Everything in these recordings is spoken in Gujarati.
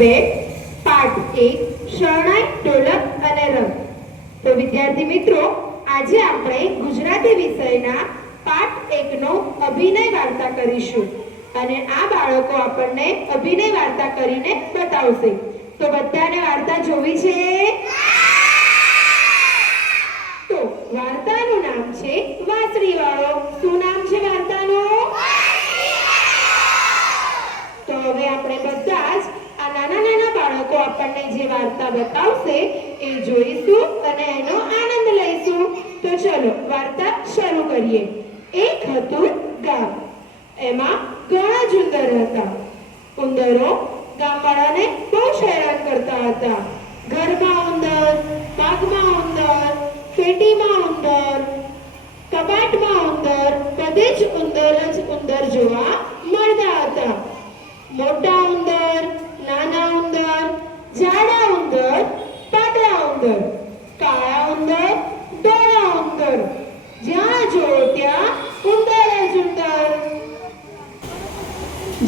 2 પાઠ 1 શરણાઈ ઢોલક અને રંગ। તો વિદ્યાર્થી મિત્રો, આજે આપણે ગુજરાતી વિષયના પાઠ 1 નો અભિનય વાર્તા કરીશું અને આ બાળકો આપણને અભિનય વાર્તા કરીને બતાવશે। તો બધાને વાર્તા જોવી છે? તો વાર્તાનું નામ છે વાંસળી વાળો। શું નામ છે વાર્તાનું? તો હવે આપણે બધા જ આ નાના નાના બાળકો આપણને જે વાર્તા બતાવશે એ જોઈશું અને એનો આનંદ લઈશું। તો ચલો વાર્તા શરૂ કરીએ। એક હતું ગામ, એમાં ઘણા જ ઉંદર હતા। ઉંદરો ગામવાળાને બહુ હેરાન કરતા હતા। ઘરમાં ઉંદર, બાગમાં ઉંદર, પેટીમાં ઉંદર, કબાટમાં ઉંદર, બધે જ ઉંદર જોવા મળતા હતા। મોટા ઉંદર, નાના ઉંદર, જાડા ઉંદર, પાતળા ઉંદર, કાળા ઉંદર, ધોળા ઉંદર, જ્યાં જોવો ત્યાં ઉંદર જ ઉંદર।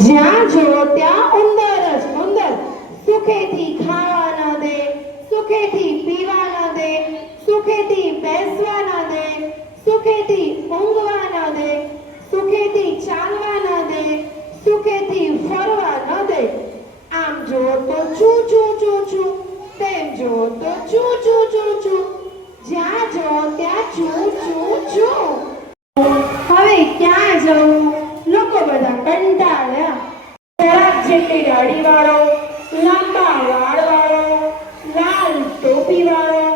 જ્યાં જોવો ત્યાં ઉંદર જ ઉંદર। સુખેથી ખાવા ન દે, સુખેથી પીવા ન દે, સુખેથી બેસવા ન દે, સુખેથી ઊંઘવા ન દે, સુખેથી ચાલવા ન દે, સુખેથી ફરવા ન દે। આમ જો તો ચૂ ચૂ ચૂ ચૂ, તેમ જો તો ચૂ ચૂ ચૂ ચૂ, જ્યાં જો ત્યાં ચૂ ચૂ ચૂ। હવે ક્યાં જવું? લોકો બધા કંટાળ્યા। જરાક જેટલી દાઢી વાળો, લાંબા વાળ વાળો, લાલ ટોપી વાળો,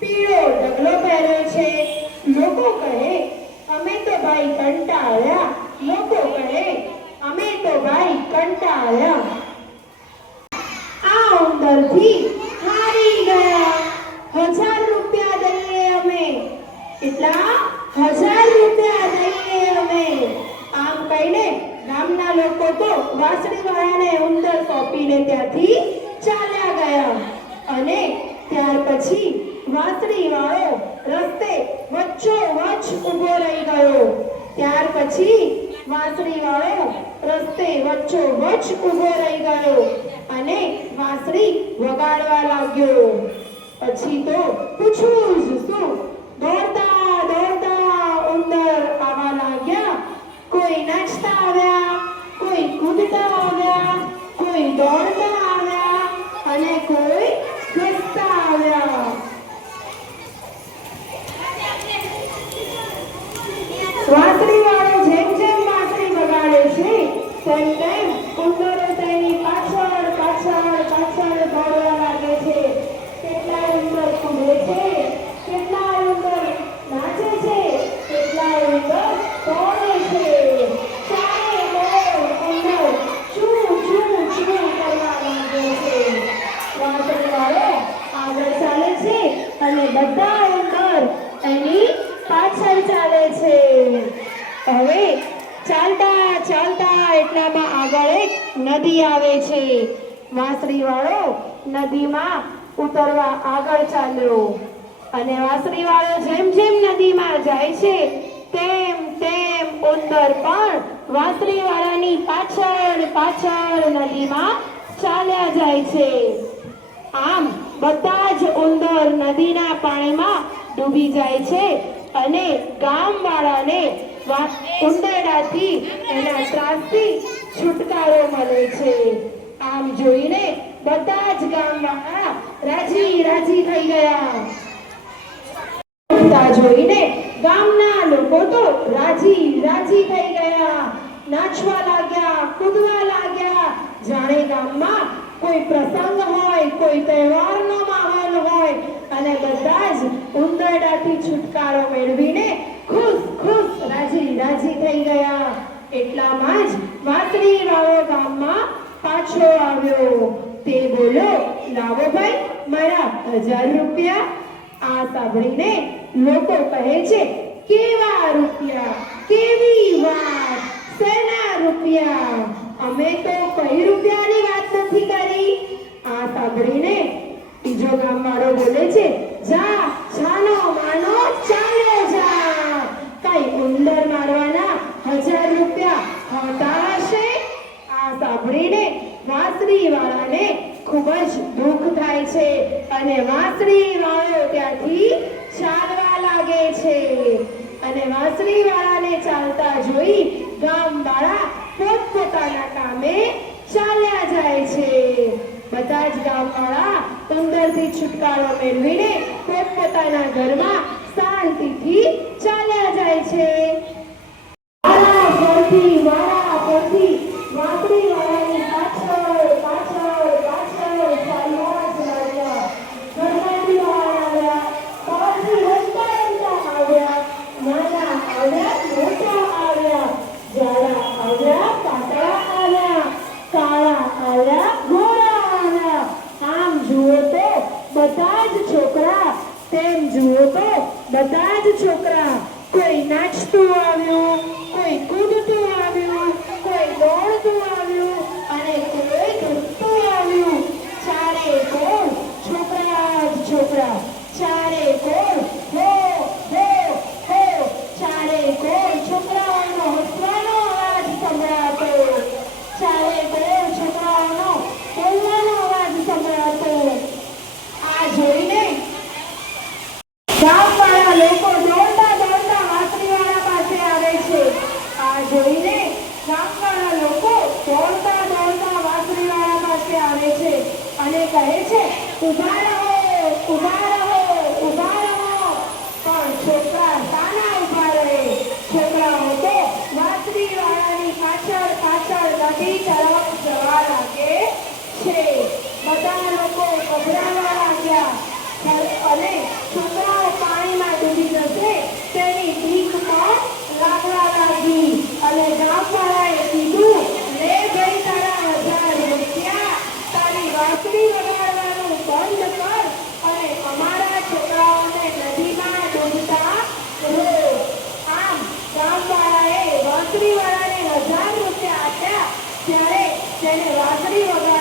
પીળો ડગલો પહેર્યો છે। લોકો કહે અમે તો ભાઈ કંટાળ્યા। લોકો કહે અમે તો ભાઈ કંટાળ્યા। આ ઉંદરથી હારી ગયા। 1000 રૂપિયા દઈએ અમે। એટલા 1000 રૂપિયા દઈએ અમે। આમ કહીને ગામના લોકો તો વાંસળી વાળાને ઉંદર સોંપીને ત્યાંથી ચાલ્યા ગયા અને ત્યાર પછી વાંસળી વાળો રસ્તે વચ્ચોવચ્ચ ઊભો રહી ગયો। ત્યાર પછી વાંસળી વાળો રસ્તે વચ્ચોવચ્ચ ઊભો રહી ગયો અને વાંસળી વગાડવા લાગ્યો। પછી તો પૂછવું જ શું, દોડતા દોડતા ઉંદર આવવા લાગ્યા। કોઈ નાચતા આવ્યા, કોઈ કૂદતા આવ્યા, કોઈ દોડતા આવ્યા અને કોઈ ઘસતા આવ્યા। વાંસળી વાળો જેમ જેમ વાંસળી વગાડે છે તેમ તેમ ઉંદરો તેની પાછળ પાછળ પાછળ દોડવા લાગે છે। કેટલાય ઉંદર કૂદે છે, કેટલાય ઉંદર નાચે છે, કેટલાય ઉંદર દોડે છે। ચારે બાજુ ઉંદર ચૂ ચૂ ચૂ કરવા લાગે છે। વાંસળી વાળો આગળ ચાલે છે અને બધા ઉંદર એની પાછળ ચાલે છે। હવે ચાલતા ચાલતા એટલામાં આગળ એક નદી આવે છે। વાંસળી વાળો નદીમાં ઉતરવા આગળ ચાલ્યો અને વાંસળી વાળો જેમ જેમ નદીમાં જાય છે તેમ તેમ ઉંદર પણ વાંસળી વાળાની પાછળ પાછળ નદીમાં ચાલ્યા જાય છે। આમ બધા જ ઉંદર નદીના પાણીમાં ડૂબી જાય છે અને ગામવાળાને ઉંદરડાથી એના ત્રાસથી છુટકારો મળે છે। આમ જોઈને બધા જ ગામવાળા રાજી રાજી થઈ ગયા। જોઈને ગામના લોકો તો રાજી રાજી થઈ ગયા। નાચવા લાગ્યા, કૂદવા લાગ્યા, જાણે ગામમાં કોઈ પ્રસંગ હોય, કોઈ તહેવારનો માહોલ હોય અને બધા જ ઉંદરડાથી છુટકારો મેળવીને ખુશ ખુશ રાજી રાજી થઈ ગયા। એટલામાં જ વાંસળી વાળો ગામમાં પાછો આવ્યો। તે બોલ્યો, લાવો ભાઈ મારા 1000 રૂપિયા। આ સાંભળીને લોકો કહે છે, કેવા રૂપિયા, કેવી વાત, શેના રૂપિયા? અમે તો કઈ રૂપિયાની વાત નથી કરી। આ સાંભળીને બીજો ગામવાળો બોલે છે, જા જાનો માનો ચાલ્યો જા। કઈ ઉંદર મારવાના 1000 રૂપિયા હોતા હશે? આ સાંભળીને વાંસળી વાળાને ખૂબ જ દુઃખ થાય છે અને વાંસળી વાળો ત્યાંથી ચાલવા લાગે છે અને વાંસળી વાળાને ચાલતા જોઈ ગામવાળા પોતપોતાના કામે ચાલ્યા જાય છે. બધા જ ગામવાળા અંદરથી છુટકારો મેળવીને પોતપોતાના ઘરમાં શાંતિથી ચાલ્યા જાય છે. વાળા પરથી વાંસળી વાળાની પાછળ પાછળ પાછળ ચાલ્યા જ લાગ્યા. ઘરમાંથી બહાર આવ્યા, બહારથી રમતા રમતા આવ્યા, નાના આવ્યા, મોટા આવ્યા, જાડા આવ્યા, પાતળા આવ્યા, કાળા આવ્યા, ગોરા આવ્યા. આમ જુઓ તો બધા જ છોકરા, તેમ જુઓ તો બધા જ છોકરા. કોઈ નાચતું આવ્યું, કોઈ કૂદતું આવ્યું, કોઈ દોડતું આવ્યું અને કોઈ ધૂળતું આવ્યું. ચારે કોણ છોકરા જ છોકરા, ચારે કોણ હો હો હો, ચારે કોણ છોકરાઓનો હસવાનો અવાજ સંભળાતો, ચારે કોણ છોકરાઓનો બોલવાનો અવાજ સંભળાતો. આ જોઈને ગામવાળા લોકો દોડતા દોડતા વાંસળીવાળા પાસે આવે છે. આ જોઈને ગામવાળા લોકો દોડતા દોડતા વાંસળીવાળા પાસે આવે છે અને કહે છે, ઊભા રહો, ઊભા રહો, ઊભા રહો. પણ છોકરા શાના ઊભા રહે? છોકરાઓ તો વાંસળીવાળાની પાછળ પાછળ નદી તરફ જવા લાગે છે. બધા લોકો ગભરાવા લાગ્યા અને છોકરાઓ પાણીમાં ડૂબી જશે તેની બીક પણ લાગવા લાગી. અને ગામવાળાએ કીધું, લે ભાઈ તારા 1000 રૂપિયા, તારી વાંસળી વગાડવાનું બંધ કર અને અમારા છોકરાઓને નદીમાં ડૂબતા રોક. આમ ગામવાળાએ વાંસળીવાળાને 1000 રૂપિયા આપ્યા. ત્યારે તેને વાંસળી વગાડવાનું